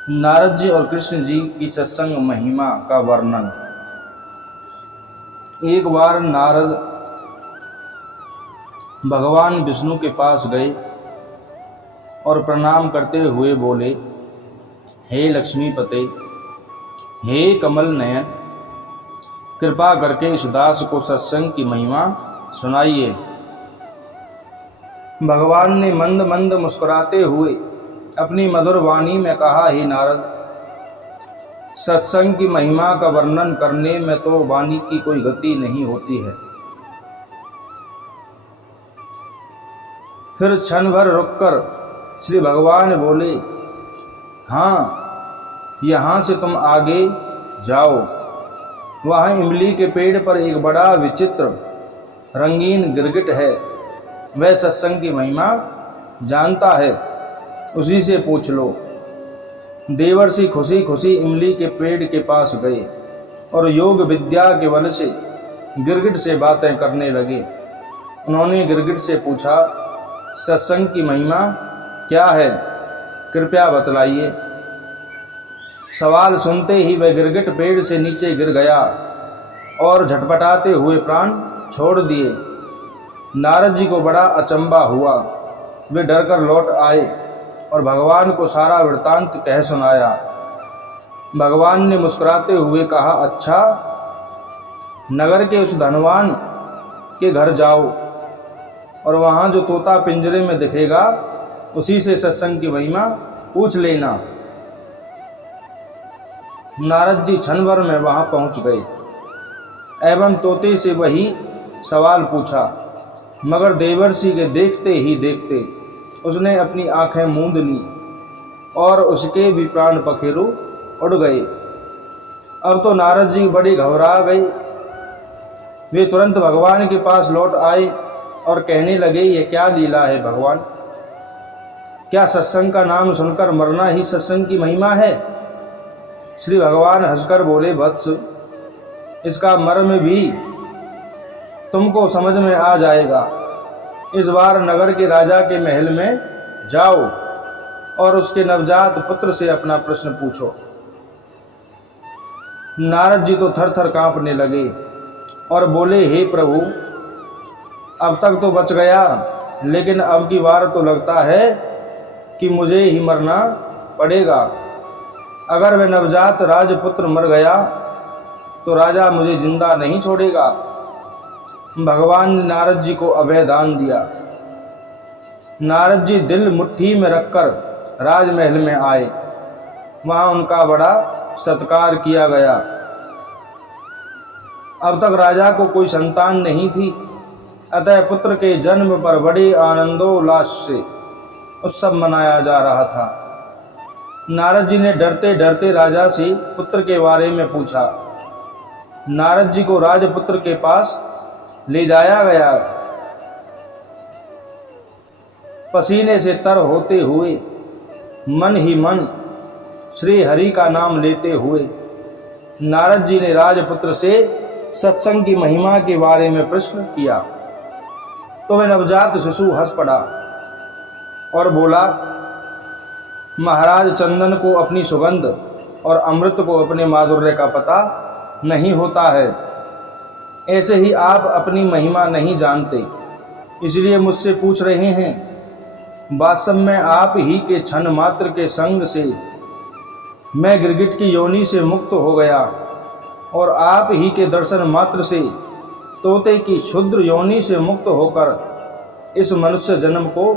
नारद जी और कृष्ण जी की सत्संग महिमा का वर्णन। एक बार नारद भगवान विष्णु के पास गए और प्रणाम करते हुए बोले, हे लक्ष्मीपते, हे कमल नयन, कृपा करके इस दास को सत्संग की महिमा सुनाइए। भगवान ने मंद मंद मुस्कुराते हुए अपनी मधुर वाणी में कहा, हे नारद, सत्संग की महिमा का वर्णन करने में तो वाणी की कोई गति नहीं होती है। फिर क्षण भर रुककर श्री भगवान बोले, हाँ, यहाँ से तुम आगे जाओ। वहाँ इमली के पेड़ पर एक बड़ा विचित्र रंगीन गिरगिट है, वह सत्संग की महिमा जानता है, उसी से पूछ लो। देवर्षि खुशी खुशी इमली के पेड़ के पास गए और योग विद्या के बल से गिरगिट से बातें करने लगे। उन्होंने गिरगिट से पूछा, सत्संग की महिमा क्या है, कृपया बतलाइए। सवाल सुनते ही वह गिरगिट पेड़ से नीचे गिर गया और झटपटाते हुए प्राण छोड़ दिए। नारद जी को बड़ा अचंभा हुआ। वे डरकर लौट आए और भगवान को सारा वृत्तांत कह सुनाया। भगवान ने मुस्कुराते हुए कहा, अच्छा, नगर के उस धनवान के घर जाओ और वहाँ जो तोता पिंजरे में दिखेगा उसी से सत्संग की महिमा पूछ लेना। नारद जी क्षण भर में वहाँ पहुँच गए एवं तोते से वही सवाल पूछा, मगर देवर्षि के देखते ही देखते उसने अपनी आंखें मूंद ली और उसके भी प्राण पखेरु उड़ गए। अब तो नारद जी बड़ी घबरा गए। वे तुरंत भगवान के पास लौट आए और कहने लगे, ये क्या लीला है भगवान? क्या सत्संग का नाम सुनकर मरना ही सत्संग की महिमा है? श्री भगवान हंसकर बोले, वत्स, इसका मर्म भी तुमको समझ में आ जाएगा। इस बार नगर के राजा के महल में जाओ और उसके नवजात पुत्र से अपना प्रश्न पूछो। नारद जी तो थर थर कांपने लगे और बोले, हे प्रभु, अब तक तो बच गया, लेकिन अब की बार तो लगता है कि मुझे ही मरना पड़ेगा। अगर वह नवजात राजपुत्र मर गया तो राजा मुझे जिंदा नहीं छोड़ेगा। भगवान ने नारद जी को अभय दान दिया। नारद जी दिल मुट्ठी में रखकर राजमहल में आए। वहां उनका बड़ा सत्कार किया गया। अब तक राजा को कोई संतान नहीं थी, अतः पुत्र के जन्म पर बड़े आनंदोल्लास से उत्सव मनाया जा रहा था। नारद जी ने डरते डरते राजा से पुत्र के बारे में पूछा। नारद जी को राजपुत्र के पास ले जाया गया। पसीने से तर होते हुए मन ही मन श्री हरि का नाम लेते हुए नारद जी ने राजपुत्र से सत्संग की महिमा के बारे में प्रश्न किया तो वह नवजात शिशु हंस पड़ा और बोला, महाराज, चंदन को अपनी सुगंध और अमृत को अपने माधुर्य का पता नहीं होता है। ऐसे ही आप अपनी महिमा नहीं जानते, इसलिए मुझसे पूछ रहे हैं। वास्तव में आप ही के क्षण मात्र के संग से मैं गिरगिट की योनि से मुक्त हो गया और आप ही के दर्शन मात्र से तोते की क्षुद्र योनि से मुक्त होकर इस मनुष्य जन्म को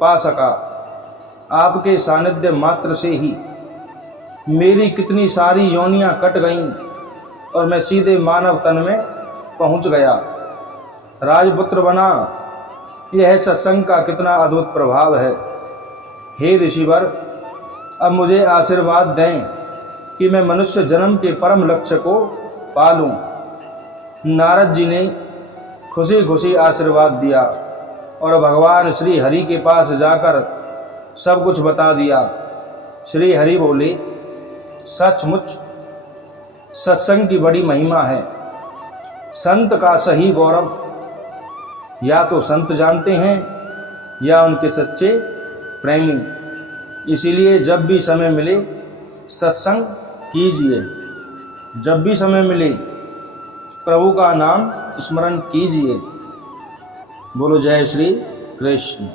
पा सका। आपके सानिध्य मात्र से ही मेरी कितनी सारी योनियां कट गईं और मैं सीधे मानव तन में पहुंच गया। राजपुत्र बना, यह सत्संग का कितना अद्भुत प्रभाव है। हे ऋषिवर, अब मुझे आशीर्वाद दें कि मैं मनुष्य जन्म के परम लक्ष्य को पालूं। नारद जी ने खुशी खुशी आशीर्वाद दिया और भगवान श्री हरि के पास जाकर सब कुछ बता दिया। श्री हरि बोले, सचमुच सत्संग की बड़ी महिमा है। संत का सही गौरव या तो संत जानते हैं या उनके सच्चे प्रेमी। इसीलिए जब भी समय मिले सत्संग कीजिए। जब भी समय मिले प्रभु का नाम स्मरण कीजिए। बोलो जय श्री कृष्ण।